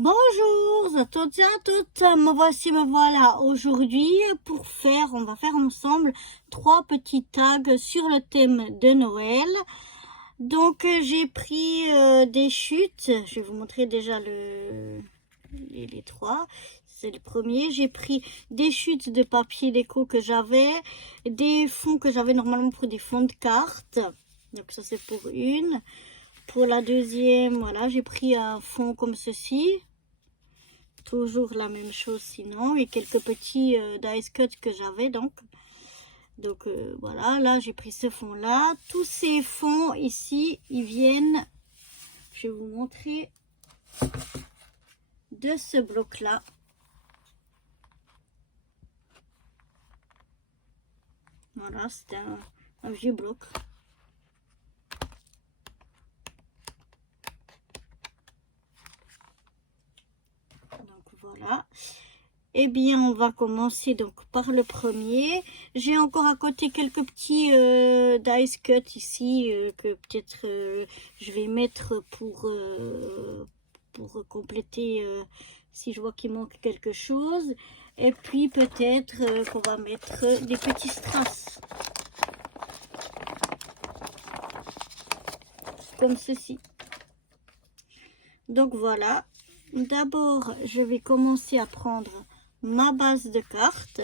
Bonjour à toutes et à toutes, me voilà aujourd'hui on va faire ensemble 3 petits tags sur le thème de Noël. Donc j'ai pris des chutes, je vais vous montrer déjà les 3. C'est le premier, j'ai pris des chutes de papier déco que j'avais, des fonds que j'avais normalement pour des fonds de cartes, donc ça c'est pour une. Pour la deuxième, voilà, j'ai pris un fond comme ceci. Toujours la même chose sinon. Et quelques petits dice cut que j'avais donc. Donc voilà, là j'ai pris ce fond là. Tous ces fonds ici, ils viennent, je vais vous montrer, de ce bloc là. Voilà, c'est un vieux bloc. Voilà. Eh bien, on va commencer donc par le premier. J'ai encore à côté quelques petits dice cut ici que peut-être je vais mettre pour compléter si je vois qu'il manque quelque chose. Et puis peut-être qu'on va mettre des petits strass comme ceci. Donc voilà. D'abord, je vais commencer à prendre ma base de cartes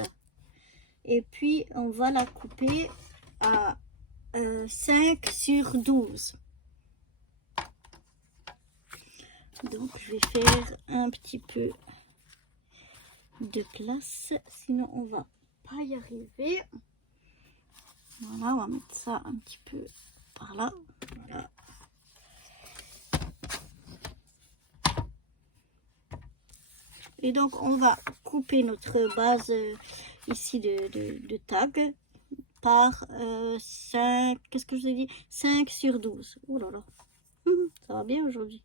et puis on va la couper à 5 sur 12. Donc je vais faire un petit peu de place, sinon on va pas y arriver. Voilà, on va mettre ça un petit peu par là. Voilà. Et donc on va couper notre base ici de tag par 5, qu'est-ce que je vous ai dit, 5 sur 12. Oh là là, ça va bien aujourd'hui.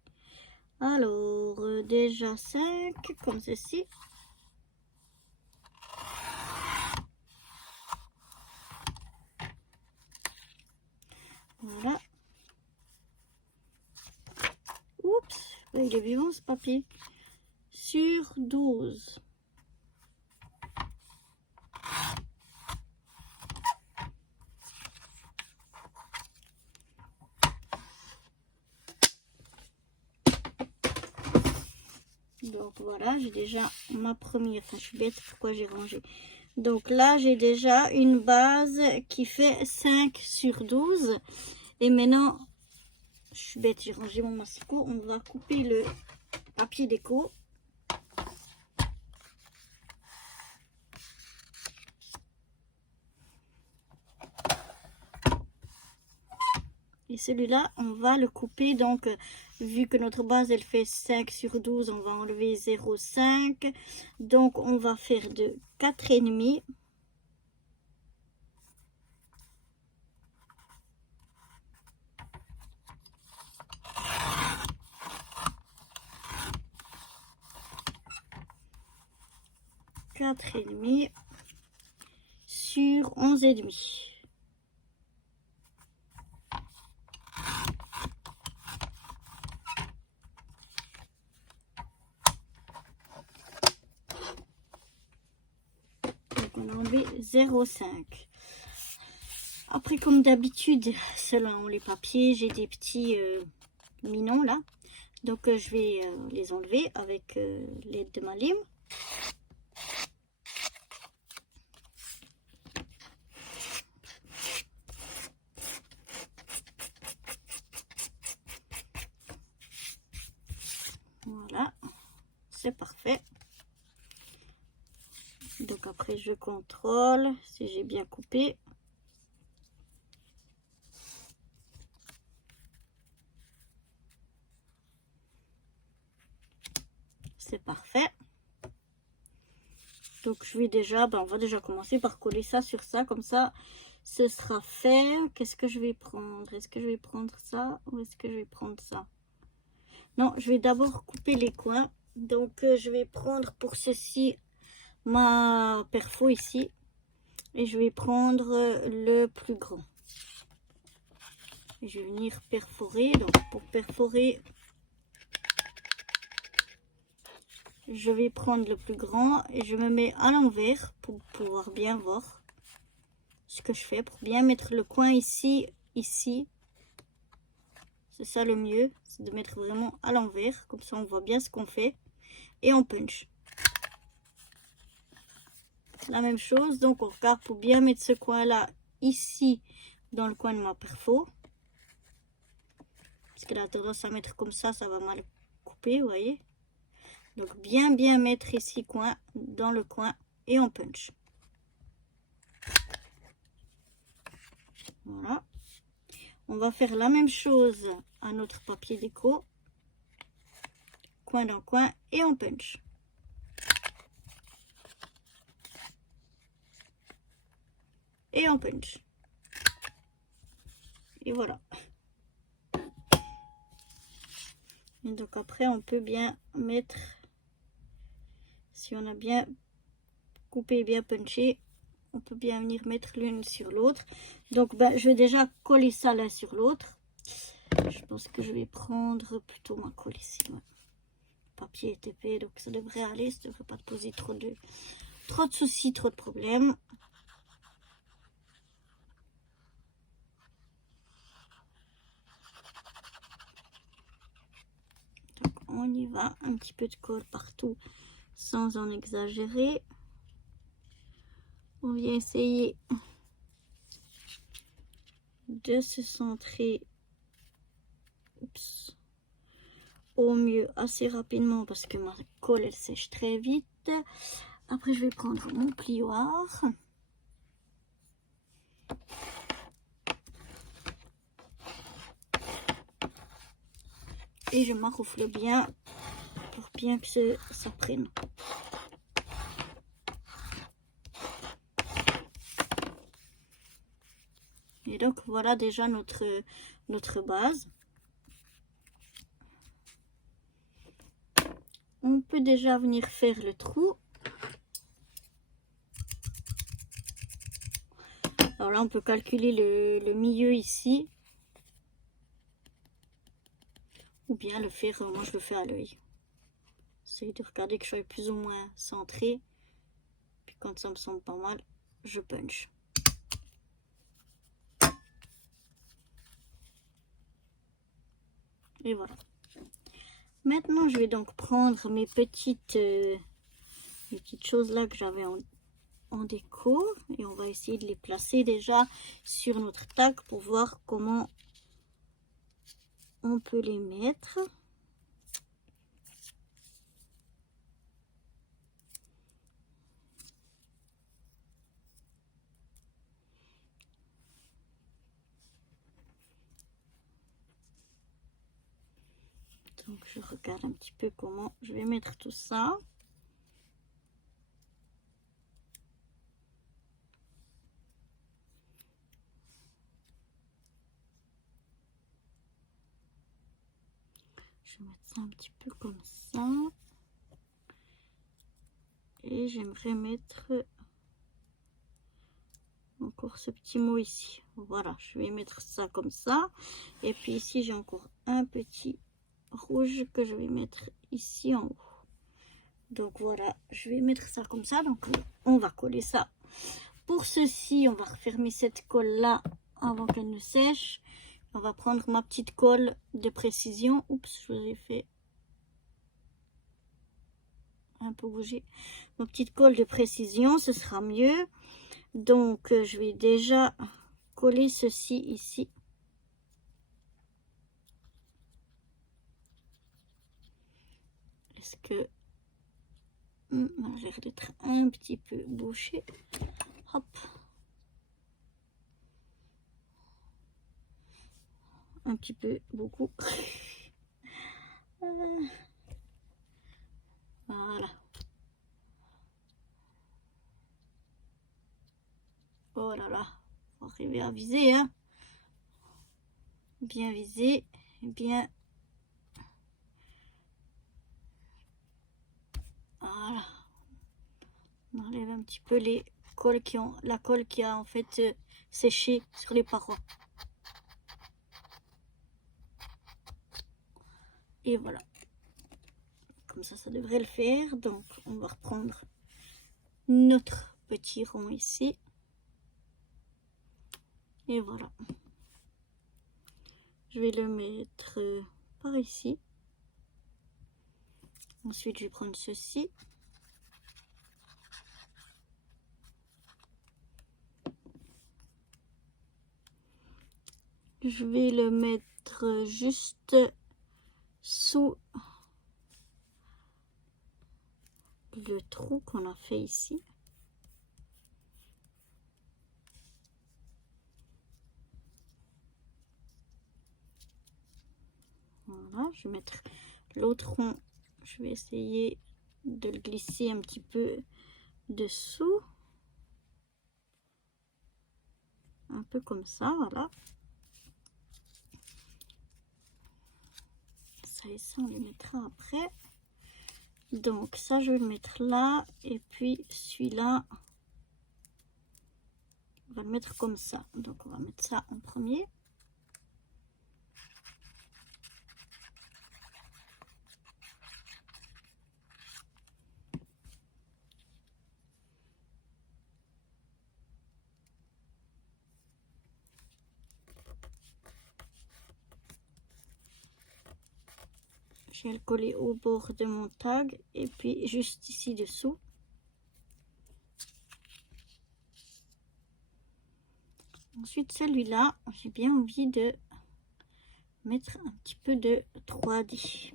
Alors, déjà 5, comme ceci. Voilà. Oups, il est vivant ce papier. Sur 12. Donc voilà, j'ai déjà ma première, enfin je suis bête, pourquoi j'ai rangé. Donc là, j'ai déjà une base qui fait 5 sur 12. Et maintenant, je suis bête, j'ai rangé mon massicot. On va couper le papier déco. Et celui-là, on va le couper. Donc, vu que notre base, elle fait 5 sur 12, on va enlever 0,5. Donc, on va faire de 4,5. Sur 11,5. Donc on a enlevé 0,5. Après, comme d'habitude, selon les papiers, j'ai des petits minons là. Donc je vais les enlever avec l'aide de ma lime. Voilà, c'est parfait. Donc après je contrôle si j'ai bien coupé. C'est parfait. Donc je vais déjà, on va déjà commencer par coller ça sur ça, comme ça ce sera fait. Qu'est-ce que je vais prendre? Est-ce que je vais prendre ça ou est-ce que je vais prendre ça? Non, je vais d'abord couper les coins. Donc je vais prendre pour ceci ma perfo ici et je vais prendre le plus grand. Je vais venir perforer. Donc pour perforer, je vais prendre le plus grand et je me mets à l'envers pour pouvoir bien voir ce que je fais, pour bien mettre le coin ici. C'est ça le mieux, c'est de mettre vraiment à l'envers, comme ça on voit bien ce qu'on fait. Et on punch. La même chose, donc on regarde pour bien mettre ce coin-là ici, dans le coin de ma perfo. Parce qu'elle a tendance à mettre comme ça va mal couper, vous voyez. Donc bien mettre ici coin, dans le coin, et on punch. Voilà. On va faire la même chose à notre papier déco. Coin dans coin, et on punch. Et on punch. Et voilà. Et donc après, on peut bien mettre, si on a bien coupé, bien punché, on peut bien venir mettre l'une sur l'autre. Donc je vais déjà coller ça l'un sur l'autre. Je pense que je vais prendre plutôt ma colle ici. Ouais. Le papier est épais, donc ça devrait aller. Ça ne devrait pas te poser trop de soucis, trop de problèmes. Donc on y va, un petit peu de colle partout sans en exagérer. On vient essayer de se centrer au mieux assez rapidement parce que ma colle elle sèche très vite. Après je vais prendre mon plioir et je m'enroufle bien pour bien que ça prenne. Et donc voilà déjà notre base. On peut déjà venir faire le trou. Alors là on peut calculer le milieu ici. Ou bien le faire, moi je le fais à l'œil. J'essaie de regarder que je sois plus ou moins centré. Puis quand ça me semble pas mal, je punch. Et voilà. Maintenant, je vais donc prendre mes petites choses là que j'avais en déco. Et on va essayer de les placer déjà sur notre tag pour voir comment on peut les mettre. Donc je regarde un petit peu comment je vais mettre tout ça. Je vais mettre ça un petit peu comme ça. Et j'aimerais mettre encore ce petit mot ici. Voilà, je vais mettre ça comme ça. Et puis ici, j'ai encore un petit rouge que je vais mettre ici en haut. Donc voilà, je vais mettre ça comme ça. Donc on va coller ça. Pour ceci, on va refermer cette colle là avant qu'elle ne sèche. On va prendre ma petite colle de précision. Oups, je vous ai fait un peu bouger. Ma petite colle de précision, ce sera mieux. Donc je vais déjà coller ceci ici. Est-ce que a l'air d'être un petit peu bouché? Hop. Un petit peu, beaucoup. Voilà. Oh là là, faut arriver à viser, hein. Bien viser, bien. Voilà. On enlève un petit peu les colles la colle qui a en fait séché sur les parois. Et voilà. comme ça devrait le faire. Donc on va reprendre notre petit rond ici. Et voilà. Je vais le mettre par ici. Ensuite, je vais prendre ceci. Je vais le mettre juste sous le trou qu'on a fait ici. Voilà, je vais mettre l'autre rond. Je vais essayer de le glisser un petit peu dessous. Un peu comme ça, voilà. Ça et ça, on le mettra après. Donc ça, je vais le mettre là. Et puis celui-là, on va le mettre comme ça. Donc on va mettre ça en premier. Je vais le coller au bord de mon tag et puis juste ici dessous. Ensuite, celui-là, j'ai bien envie de mettre un petit peu de 3D.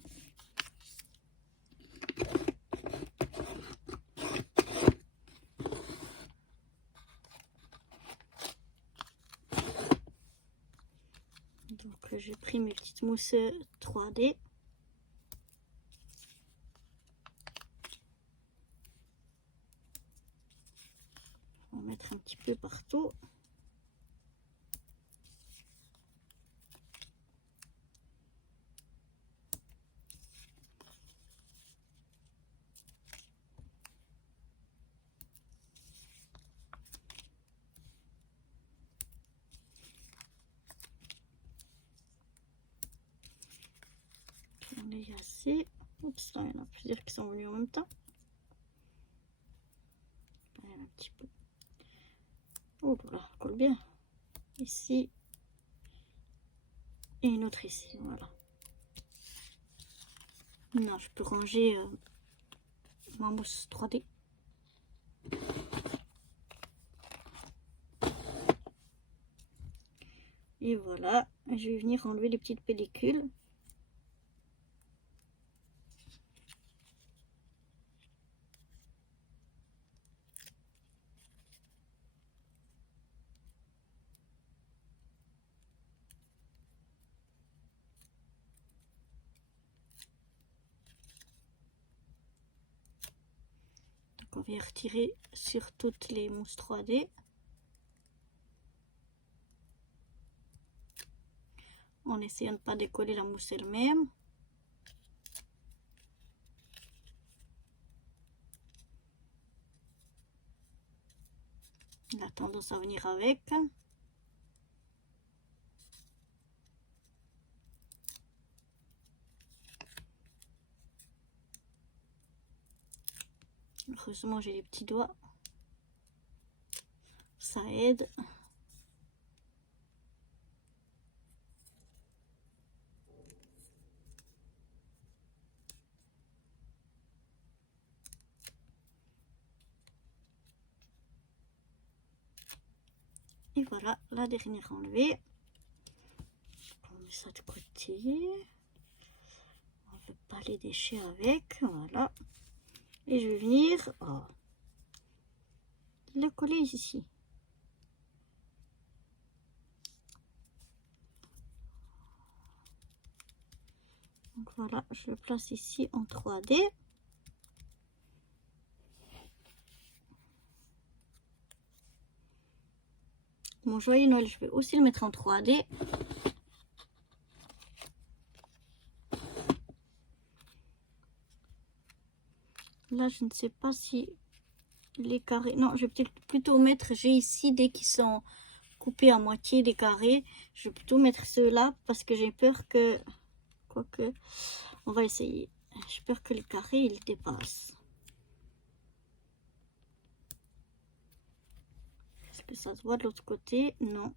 Donc, j'ai pris mes petites mousses 3D. On va mettre un petit peu partout. On est assez. Oups, là, il y en a plusieurs qui sont venus en même temps. Il y en a un petit peu. Oh là, colle bien. Ici. Et une autre ici, voilà. Non, je peux ranger ma mousse 3D. Et voilà, je vais venir enlever les petites pellicules. On va retirer sur toutes les mousses 3D. En essayant de ne pas décoller la mousse elle-même. Elle a tendance à venir avec. Heureusement, j'ai les petits doigts. Ça aide. Et voilà, la dernière enlevée. On met ça de côté. On ne veut pas les déchets avec. Voilà. Et je vais venir le coller ici. Donc voilà, je le place ici en 3D. Mon joyeux Noël, je vais aussi le mettre en 3D. Là, je ne sais pas si les carrés... Non, je vais peut-être plutôt mettre... J'ai ici des qui sont coupés à moitié, des carrés. Je vais plutôt mettre ceux-là parce que j'ai peur que... Quoique, on va essayer. J'ai peur que le carré il dépasse. Est-ce que ça se voit de l'autre côté? Non.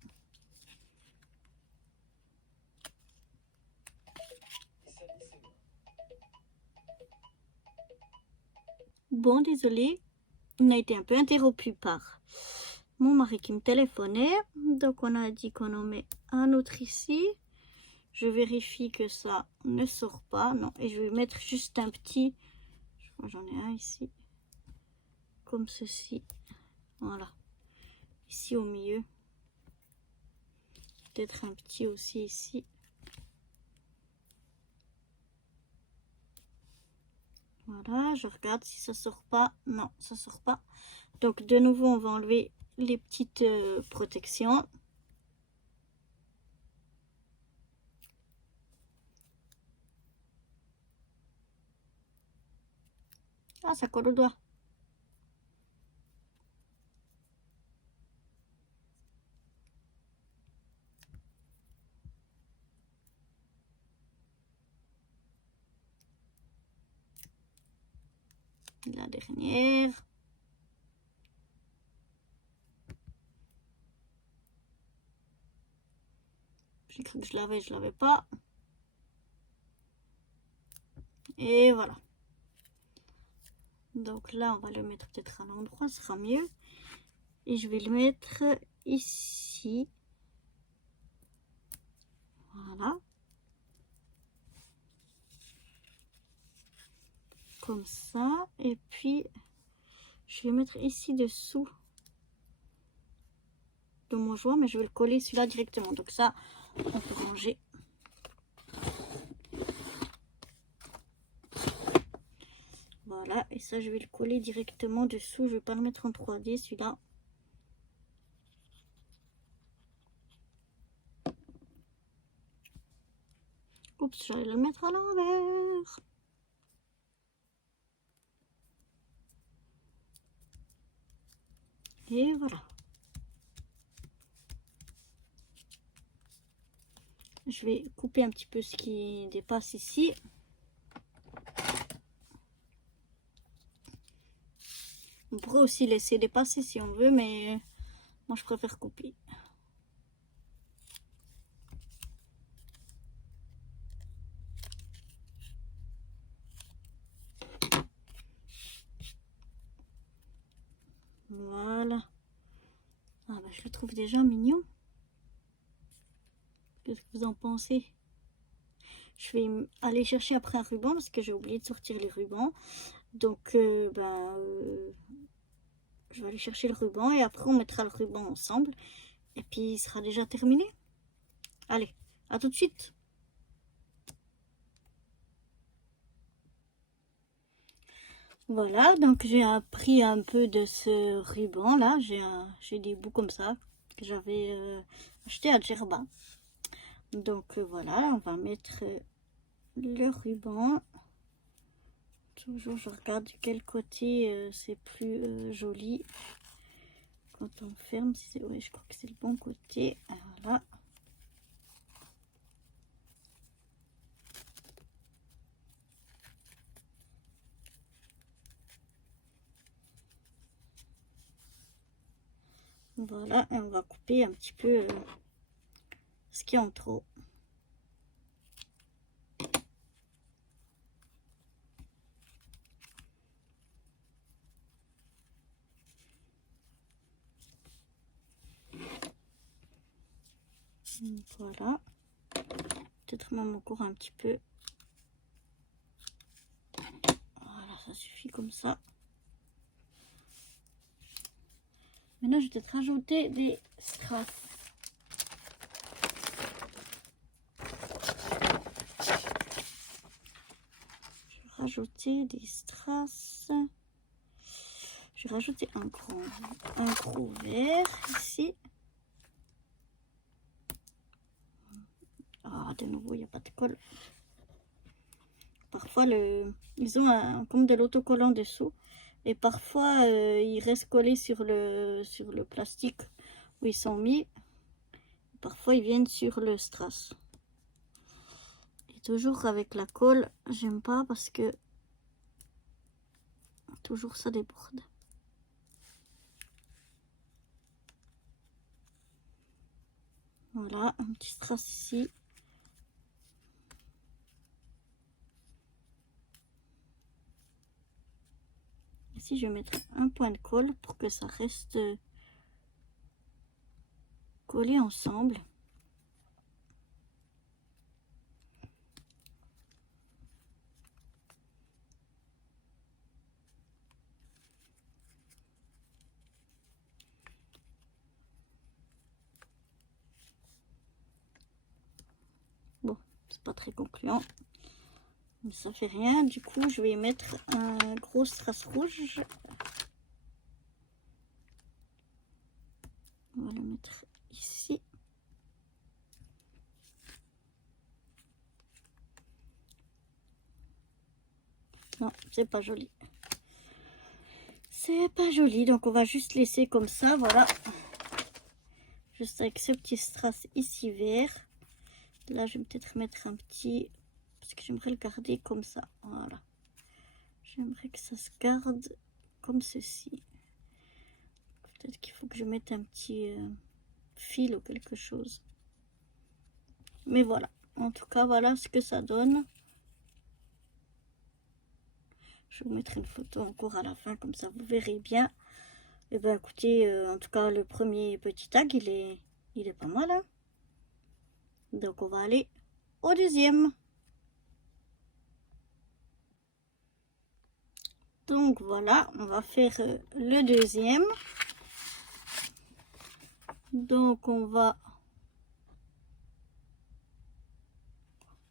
Bon, désolé, on a été un peu interrompu par mon mari qui me téléphonait. Donc on a dit qu'on en met un autre ici. Je vérifie que ça ne sort pas. Non, et je vais mettre juste un petit. Je crois que j'en ai un ici. Comme ceci. Voilà. Ici au milieu. Peut-être un petit aussi ici. Voilà, je regarde si ça sort pas. Non, ça sort pas. Donc de nouveau, on va enlever les petites protections. Ah, ça colle au doigt. La dernière. J'ai cru que je l'avais pas. Et voilà. Donc là, on va le mettre peut-être à l'endroit, ce sera mieux. Et je vais le mettre ici. Voilà. Comme ça. Et puis, je vais le mettre ici dessous de mon joint, mais je vais le coller celui-là directement. Donc ça, on peut ranger. Voilà, et ça, je vais le coller directement dessous. Je ne vais pas le mettre en 3D, celui-là. Oups, j'allais le mettre à l'envers. Et voilà. Je vais couper un petit peu ce qui dépasse ici. On pourrait aussi laisser dépasser si on veut, mais moi je préfère couper. Voilà. Ah bah, je le trouve déjà mignon. Qu'est-ce que vous en pensez? Je vais aller chercher après un ruban parce que j'ai oublié de sortir les rubans. Donc, je vais aller chercher le ruban et après on mettra le ruban ensemble. Et puis il sera déjà terminé. Allez, à tout de suite. Voilà, donc j'ai pris un peu de ce ruban là. J'ai des bouts comme ça que j'avais acheté à Djerba. Donc voilà, on va mettre le ruban. Toujours, je regarde de quel côté c'est plus joli. Quand on ferme, oui, je crois que c'est le bon côté. Voilà. Voilà, et on va couper un petit peu ce qui est en trop. Voilà. Peut-être même encore un petit peu. Voilà, ça suffit comme ça. Maintenant, je vais peut-être rajouter des strass. Je vais rajouter des strass. Je vais rajouter un gros vert ici. Ah, de nouveau, il n'y a pas de colle. Parfois, ils ont comme de l'autocollant dessous. Et parfois, ils restent collés sur le plastique où ils sont mis. Parfois, ils viennent sur le strass. Et toujours avec la colle, j'aime pas parce que toujours ça déborde. Voilà, un petit strass ici. Ici, je vais mettre un point de colle pour que ça reste collé ensemble. Bon, c'est pas très concluant, mais ça fait rien. Du coup, je vais mettre un gros strass rouge. On va le mettre ici. Non, c'est pas joli. C'est pas joli, donc on va juste laisser comme ça, voilà. Juste avec ce petit strass ici vert. Là, je vais peut-être mettre un petit, parce que j'aimerais le garder comme ça. Voilà. J'aimerais que ça se garde comme ceci. Peut-être qu'il faut que je mette un petit fil ou quelque chose. Mais voilà. En tout cas, voilà ce que ça donne. Je vous mettrai une photo encore à la fin, comme ça vous verrez bien. Et ben écoutez, en tout cas, le premier petit tag, il est pas mal. Hein. Donc, on va aller au deuxième. Donc, voilà, on va faire le deuxième. Donc, on va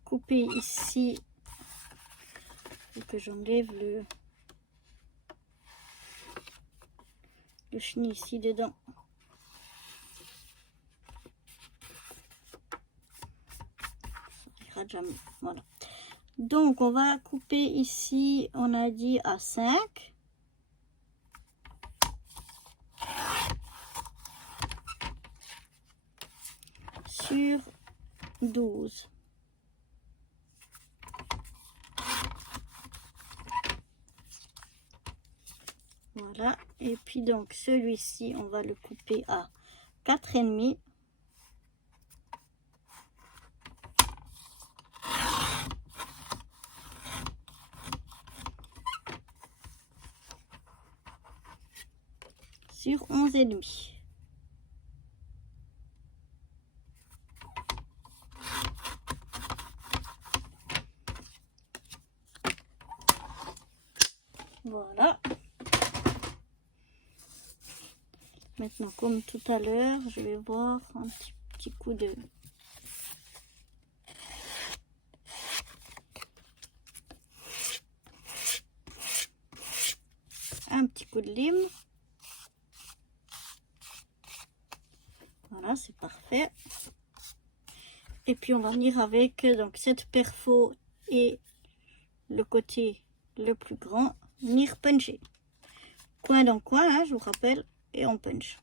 couper ici. Il faut que j'enlève le chenille ici dedans. Ça ira jamais. Voilà. Donc, on va couper ici, on a dit à 5. Sur 12. Voilà. Et puis donc, celui-ci, on va le couper à 4,5. Sur 11,5. Voilà. Maintenant, comme tout à l'heure, je vais voir un petit coup de... Un petit coup de lime. Voilà, c'est parfait. Et puis, on va venir avec donc cette perfo et le côté le plus grand, venir puncher. Coin dans coin, hein, je vous rappelle, et on punch.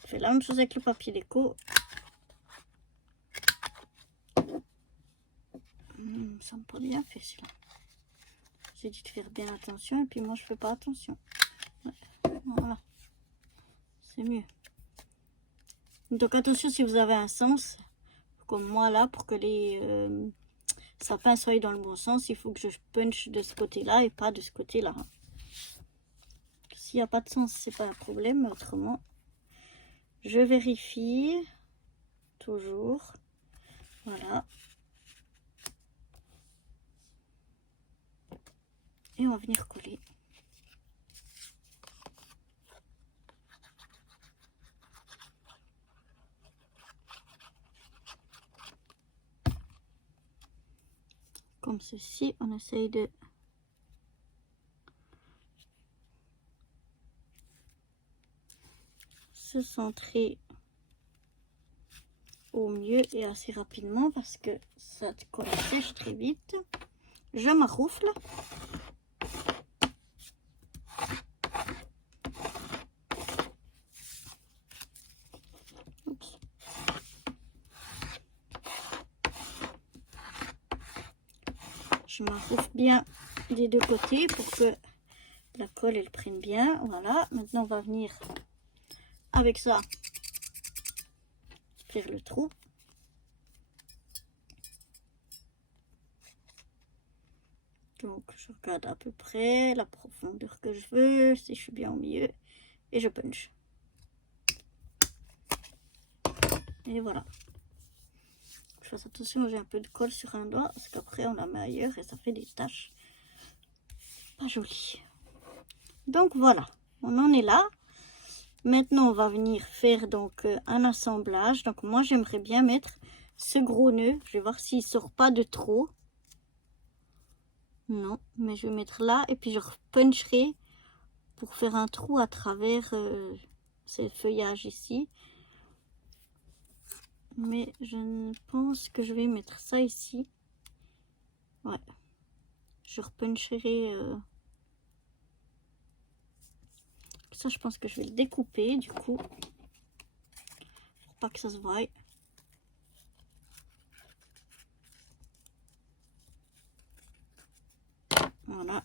Je fais la même chose avec le papier déco. Ça me pas bien fait celui-là. J'ai dit de faire bien attention et puis moi je fais pas attention. Ouais. Voilà, c'est mieux. Donc attention si vous avez un sens, comme moi là, pour que les sapins soient dans le bon sens, il faut que je punch de ce côté-là et pas de ce côté-là. S'il n'y a pas de sens, c'est pas un problème, mais autrement, je vérifie toujours. Voilà. Et on va venir coller. Comme ceci, on essaye de se centrer au mieux et assez rapidement parce que ça colle sèche très vite. Je m'arroufle. Je m'enroule bien des deux côtés pour que la colle elle prenne bien. Voilà, maintenant on va venir avec ça faire le trou. Donc je regarde à peu près la profondeur que je veux, si je suis bien au milieu, et je punch. Et voilà. Je fasse attention, j'ai un peu de colle sur un doigt, parce qu'après on la met ailleurs et ça fait des taches pas jolies. Donc voilà, on en est là. Maintenant on va venir faire donc un assemblage. Donc moi j'aimerais bien mettre ce gros nœud. Je vais voir s'il sort pas de trop. Non, mais je vais mettre là et puis je repuncherai pour faire un trou à travers ces feuillages ici. Mais je pense que je vais mettre ça ici. Ouais, je repuncherai ça. Je pense que je vais le découper du coup pour pas que ça se voie. Voilà.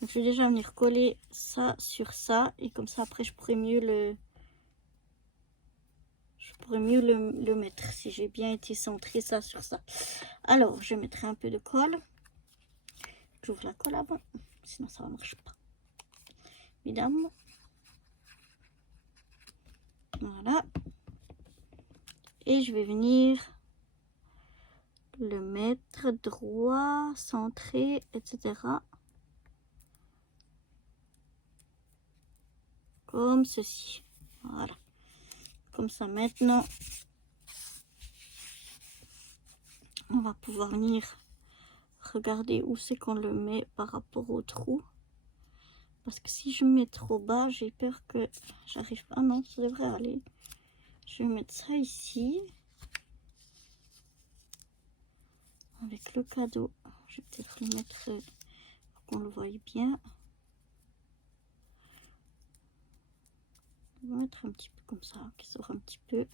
Donc je vais déjà venir coller ça sur ça et comme ça après je pourrais mieux le mettre si j'ai bien été centré ça sur ça. Alors je mettrai un peu de colle. J'ouvre la colle avant, sinon ça ne marche pas. Évidemment. Voilà. Et je vais venir le mettre droit, centré, etc. Comme ceci. Voilà. Comme ça maintenant, on va pouvoir venir regarder où c'est qu'on le met par rapport au trou. Parce que si je mets trop bas, j'ai peur que j'arrive pas. Ah non, ça devrait aller. Je vais mettre ça ici. Avec le cadeau. Je vais peut-être le mettre pour qu'on le voie bien. On va mettre un petit peu comme ça, qui sort un petit peu.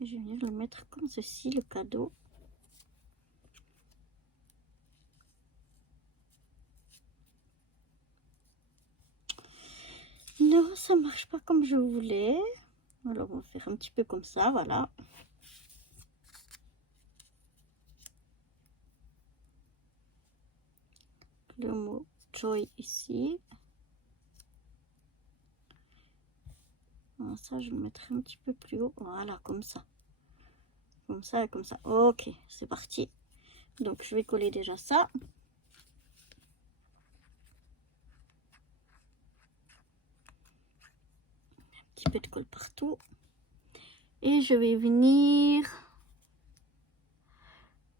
Et je vais venir le mettre comme ceci, le cadeau. Non, ça marche pas comme je voulais. Alors on va faire un petit peu comme ça, voilà. Le mot Joy ici. Alors ça, je le mettrai un petit peu plus haut. Voilà, comme ça. Comme ça et comme ça. Ok, c'est parti. Donc je vais coller déjà ça. Un petit peu de colle partout. Et je vais venir...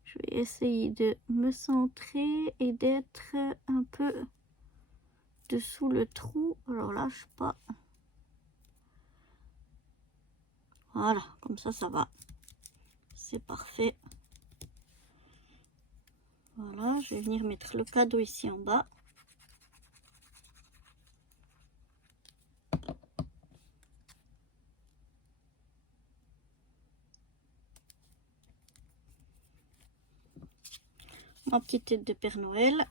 Je vais essayer de me centrer et d'être un peu dessous le trou. Alors là, je sais pas. Voilà, comme ça va. C'est parfait. Voilà, je vais venir mettre le cadeau ici en bas. Ma petite tête de Père Noël.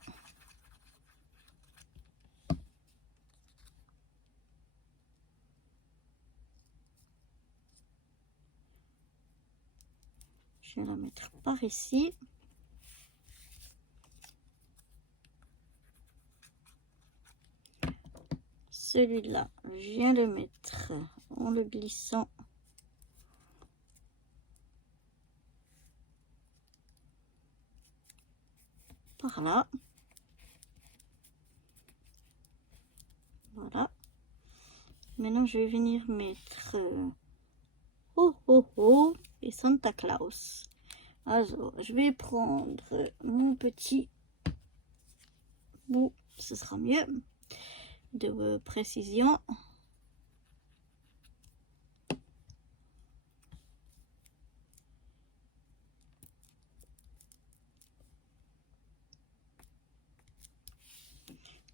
Je vais la mettre par ici. Celui-là, je viens le mettre en le glissant par là. Voilà. Maintenant, je vais venir mettre oh oh oh et Santa Claus. Alors, je vais prendre mon petit bout, ce sera mieux, de précision.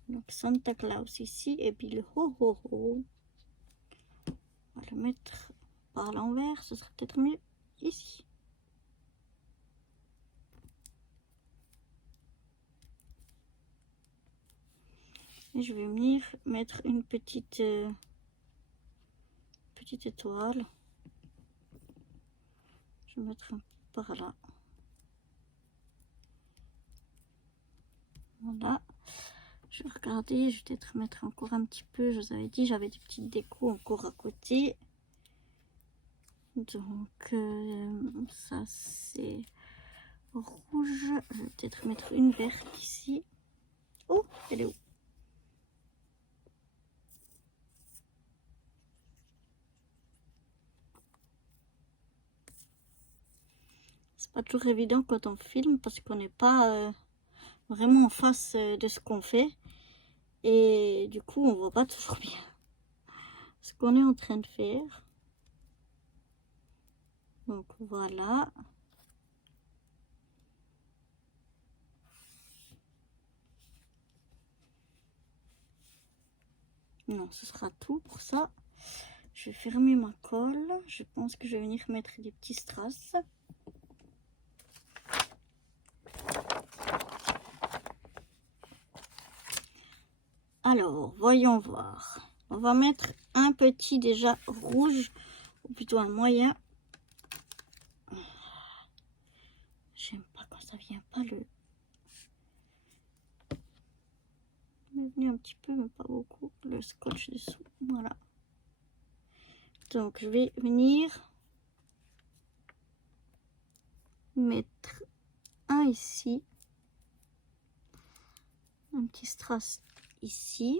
Donc Santa Claus ici et puis le ho ho ho. On va le mettre par l'envers, ce sera peut-être mieux ici. Et je vais venir mettre une petite étoile. Je vais mettre un peu par là. Voilà. Je vais regarder, je vais peut-être mettre encore un petit peu. Je vous avais dit, j'avais des petites décos encore à côté. Donc, ça c'est rouge. Je vais peut-être mettre une verte ici. Oh, elle est où? C'est pas toujours évident quand on filme parce qu'on n'est pas vraiment en face de ce qu'on fait. Et du coup, on voit pas toujours bien ce qu'on est en train de faire. Donc voilà. Non, ce sera tout pour ça. Je vais fermer ma colle. Je pense que je vais venir mettre des petits strass. Alors, voyons voir. On va mettre un petit déjà rouge, ou plutôt un moyen. J'aime pas quand ça vient pas le... Il est venu un petit peu, mais pas beaucoup, le scotch dessous. Voilà. Donc, je vais venir mettre un ici. Un petit strass ici.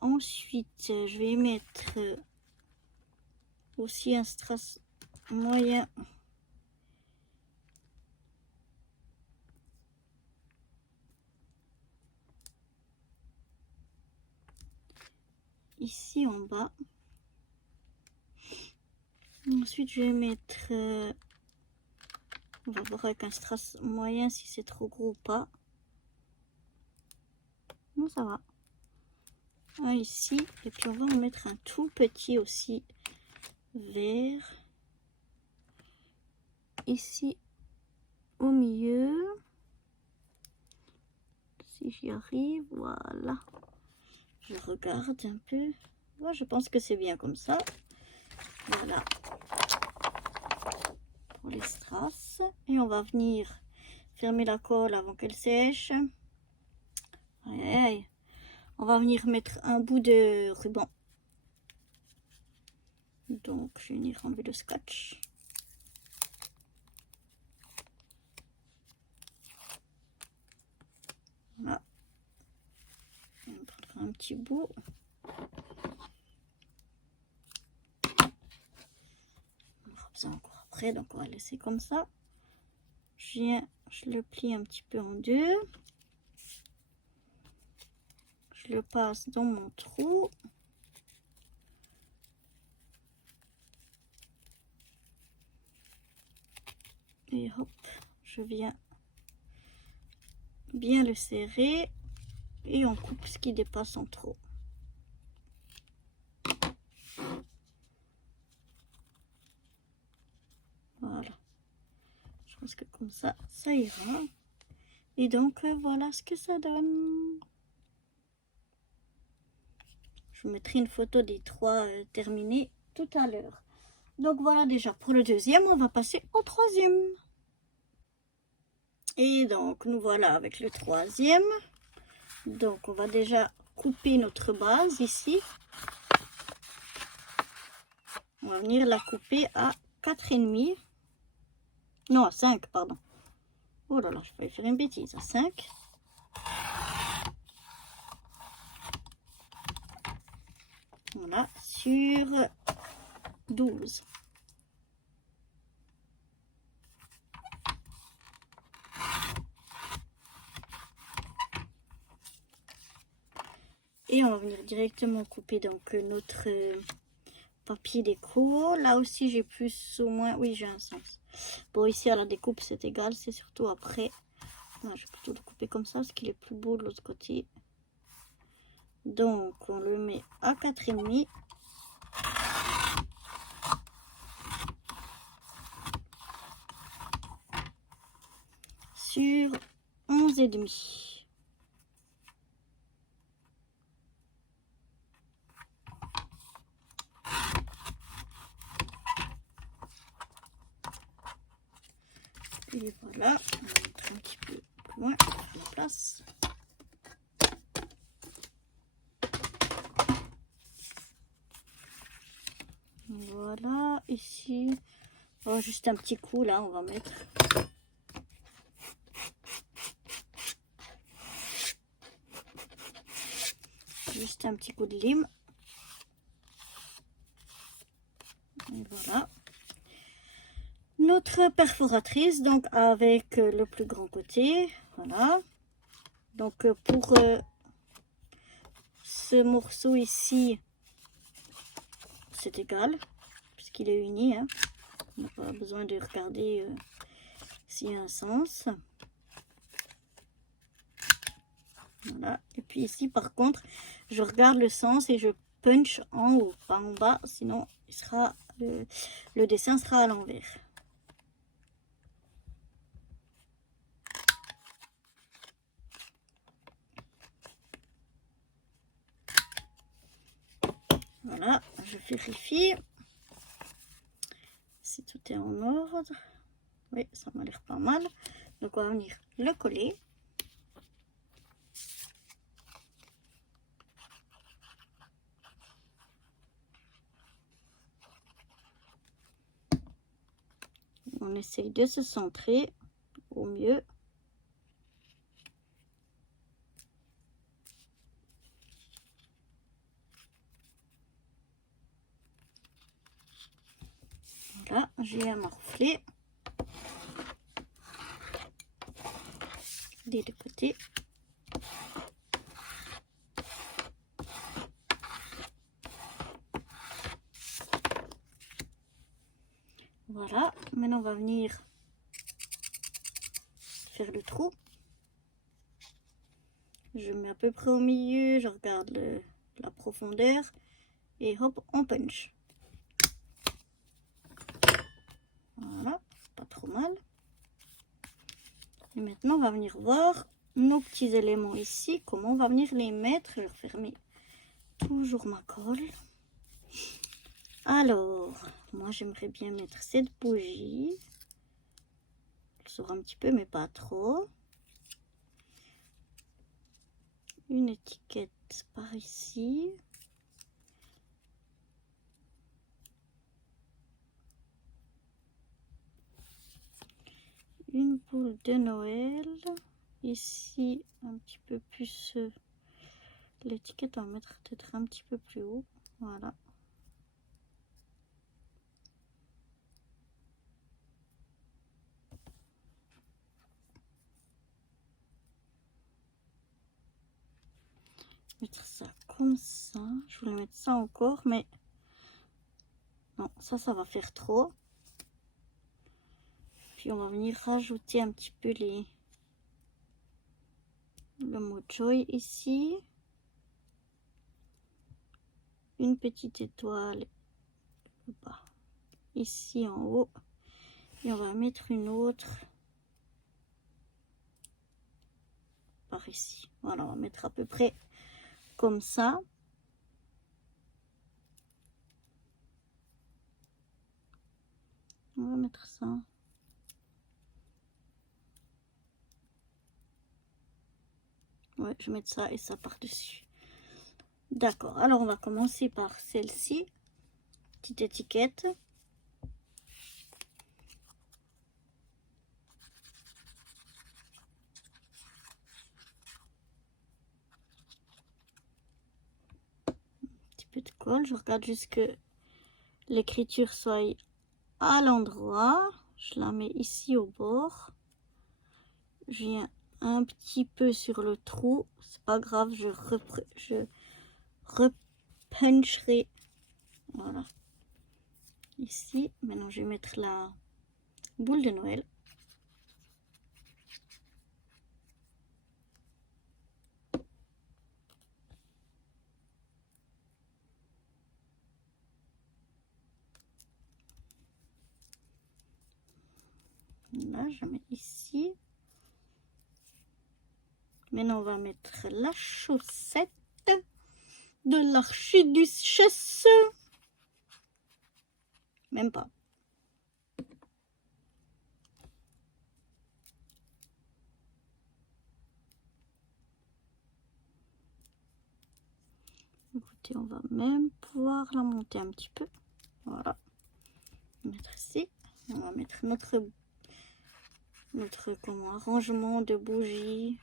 Ensuite, je vais mettre aussi un strass moyen ici en bas. Ensuite, je vais mettre, on va voir avec un strass moyen si c'est trop gros ou pas. Non, ça va. Un ici, et puis on va en mettre un tout petit aussi vert ici au milieu. Si j'y arrive, voilà. Je regarde un peu. Ouais, je pense que c'est bien comme ça. Voilà. Pour les strass. Et on va venir fermer la colle avant qu'elle sèche. Aïe, aïe, aïe. On va venir mettre un bout de ruban. Donc, je vais venir enlever le scotch. Voilà. On prendra un petit bout. On fera ça encore après, donc on va laisser comme ça. Je le plie un petit peu en deux. Je le passe dans mon trou. Et hop, je viens bien le serrer et on coupe ce qui dépasse en trop. Voilà. Je pense que comme ça, ça ira. Et donc, voilà ce que ça donne. Je vous mettrai une photo des trois terminés tout à l'heure. Donc voilà déjà pour le deuxième, on va passer au troisième. Et donc nous voilà avec le troisième. Donc on va déjà couper notre base ici. On va venir la couper à 4,5. Non, à 5, pardon. Oh là là, je vais faire une bêtise, à 5. Voilà, sur 12. Et on va venir directement couper donc notre papier déco. Là aussi j'ai plus ou moins, oui j'ai un sens. Bon ici à la découpe c'est égal, c'est surtout après. Non, je vais plutôt le couper comme ça parce qu'il est plus beau de l'autre côté. Donc on le met à 4,5. Sur 2,5. Et voilà, on va mettre un petit peu plus loin la place. Voilà, ici, oh, juste un petit coup là, on va mettre. Juste un petit coup de lime. Et voilà. Notre perforatrice, donc avec le plus grand côté. Voilà. Donc pour ce morceau ici, c'est égal, puisqu'il est uni. Hein. On n'a pas besoin de regarder s'il y a un sens. Voilà. Et puis ici, par contre, je regarde le sens et je punch en haut, pas en bas, sinon il sera, le dessin sera à l'envers. Voilà, je vérifie si tout est en ordre. Oui, ça m'a l'air pas mal. Donc on va venir le coller. On essaye de se centrer au mieux. Voilà, j'ai un morflé des deux côtés. Voilà, maintenant on va venir faire le trou. Je mets à peu près au milieu, je regarde la profondeur et hop, on punch. Voilà, pas trop mal. Et maintenant, on va venir voir nos petits éléments ici, comment on va venir les mettre. Je vais refermer toujours ma colle. Alors, moi j'aimerais bien mettre cette bougie. Elle sort un petit peu, mais pas trop. Une étiquette par ici. Une boule de Noël. Ici, un petit peu plus. L'étiquette, on va mettre peut-être un petit peu plus haut. Voilà. Mettre ça comme ça. Je voulais mettre ça encore, mais non, ça va faire trop. Puis on va venir rajouter un petit peu le mot Joy ici. Une petite étoile ici en haut. Et on va mettre une autre par ici. Voilà, on va mettre à peu près comme ça. On va mettre ça. Ouais, je vais mettre ça et ça par-dessus. D'accord, alors on va commencer par celle-ci. Petite étiquette. Un petit peu de colle. Je regarde juste que l'écriture soit à l'endroit. Je la mets ici au bord. Je viens un petit peu sur le trou. C'est pas grave, je repuncherai. Voilà. Ici, maintenant je vais mettre la boule de Noël. Là, je mets ici. Maintenant, on va mettre la chaussette de l'archiduchesse. Même pas. Écoutez, on va même pouvoir la monter un petit peu. Voilà. Mettre ici. On va mettre notre arrangement de bougies.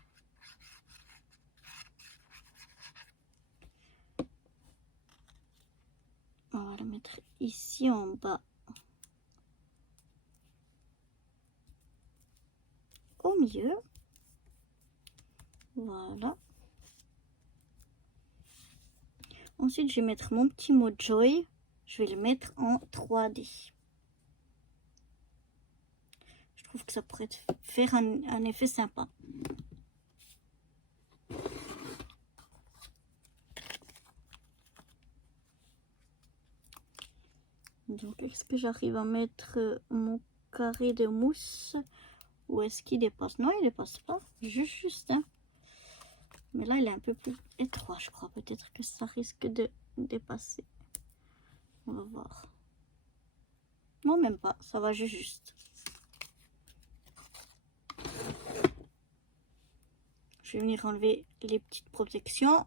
On va la mettre ici en bas. Au milieu. Voilà. Ensuite, je vais mettre mon petit mot Joy. Je vais le mettre en 3D. Je trouve que ça pourrait faire un effet sympa. Donc, est-ce que j'arrive à mettre mon carré de mousse? Ou est-ce qu'il dépasse? Non, il dépasse pas. Juste, hein. Mais là, il est un peu plus étroit, je crois. Peut-être que ça risque de dépasser. On va voir. Non, même pas. Ça va juste. Je vais venir enlever les petites protections.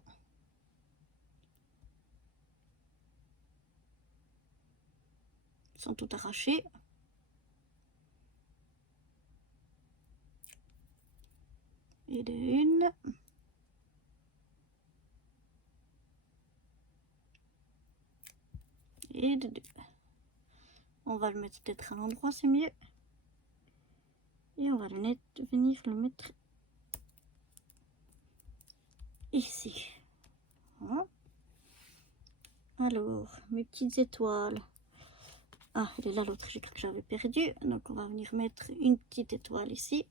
Ils sont toutes arrachées. Et de une. Et de deux. On va le mettre peut-être à l'endroit, c'est mieux. Et on va venir le mettre ici. Voilà. Alors, mes petites étoiles. Ah, elle est là l'autre, j'ai cru que j'avais perdu. Donc on va venir mettre une petite étoile ici.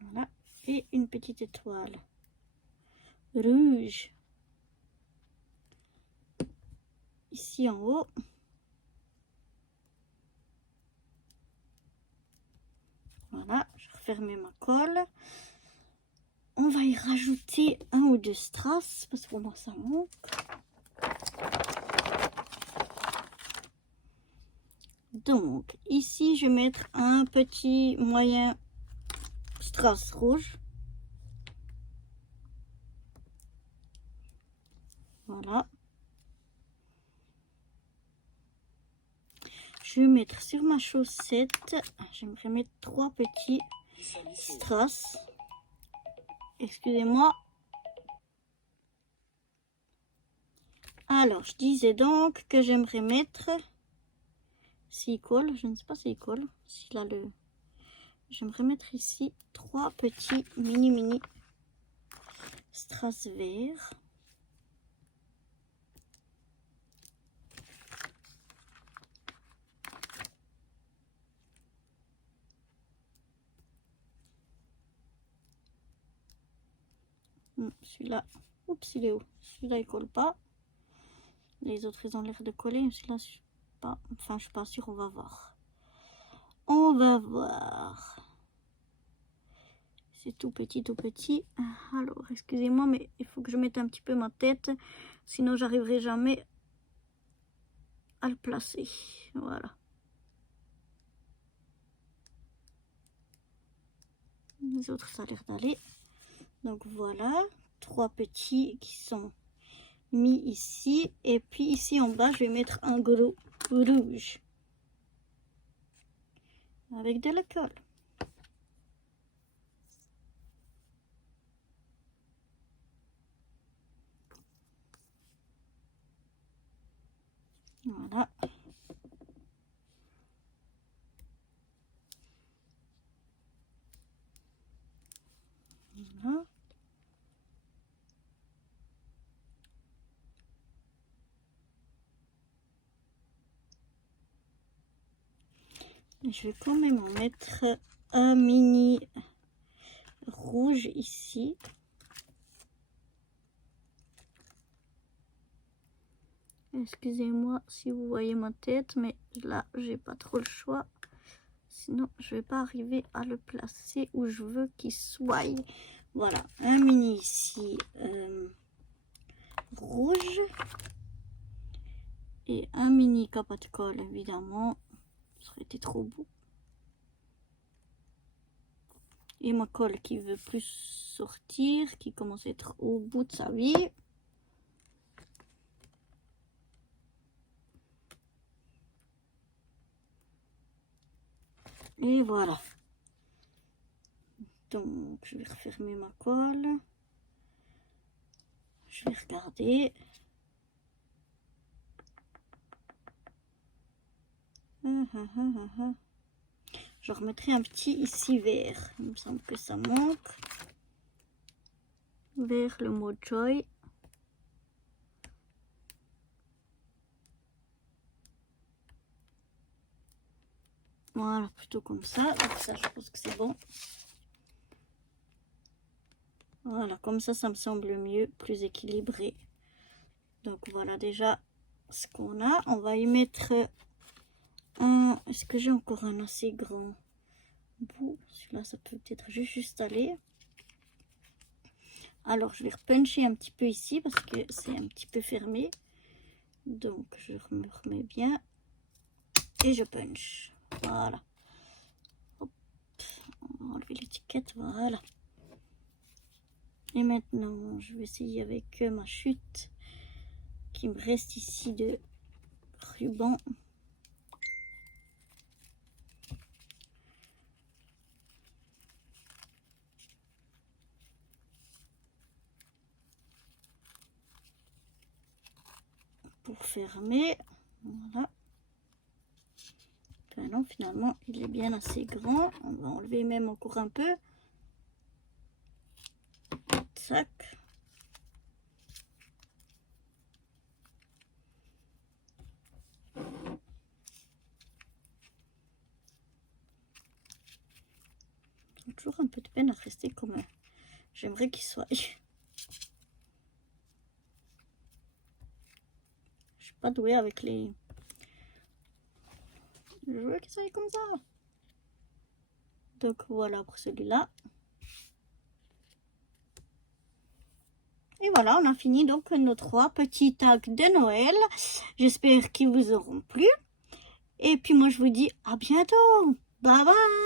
Voilà. Et une petite étoile rouge. Ici en haut. Voilà, je referme ma colle. On va y rajouter un ou deux strass, parce que pour moi ça manque. Donc, ici, je vais mettre un petit moyen strass rouge. Voilà. Je vais mettre sur ma chaussette, j'aimerais mettre 3 petits strass. Excusez-moi. Alors, je disais donc que j'aimerais mettre, s'il colle, je ne sais pas s'il colle, s'il a le... J'aimerais mettre ici 3 petits mini strass verts. Celui-là, oups, il est où? Celui-là, il colle pas. Les autres, ils ont l'air de coller. Celui-là, je suis pas, enfin, je suis pas sûre. On va voir. On va voir. C'est tout petit, tout petit. Alors, excusez-moi, mais il faut que je mette un petit peu ma tête. Sinon, j'arriverai jamais à le placer. Voilà. Les autres, ça a l'air d'aller. Donc, voilà. 3 petits qui sont mis ici. Et puis, ici, en bas, je vais mettre un gros rouge. Avec de la colle. Voilà. Voilà. Je vais quand même en mettre un mini rouge ici. Excusez-moi si vous voyez ma tête, mais là, j'ai pas trop le choix. Sinon, je vais pas arriver à le placer où je veux qu'il soit. Voilà, un mini ici rouge. Et un mini capa de colle, évidemment. Ça aurait été trop beau. Et ma colle qui veut plus sortir, qui commence à être au bout de sa vie. Et voilà. Donc, je vais refermer ma colle. Je vais regarder. Je remettrai un petit ici vert. Il me semble que ça manque. Vers le mot Joy. Voilà, plutôt comme ça. Donc ça, je pense que c'est bon. Voilà, comme ça me semble mieux, plus équilibré. Donc voilà déjà ce qu'on a. On va y mettre un... Est-ce que j'ai encore un assez grand bout? Celui-là, ça peut peut-être juste aller. Alors, je vais repuncher un petit peu ici parce que c'est un petit peu fermé. Donc, je me remets bien. Et je punch. Voilà. Hop. On va enlever l'étiquette. Voilà. Et maintenant, je vais essayer avec ma chute qui me reste ici de ruban. Pour fermer. Voilà. Ben non, finalement, il est bien assez grand. On va enlever même encore un peu. Tac. J'ai toujours un peu de peine à rester comme j'aimerais qu'il soit. Je suis pas douée avec les... Je veux qu'il soit comme ça. Donc voilà pour celui-là. Et voilà, on a fini donc nos 3 petits tags de Noël. J'espère qu'ils vous auront plu. Et puis moi je vous dis à bientôt. Bye bye.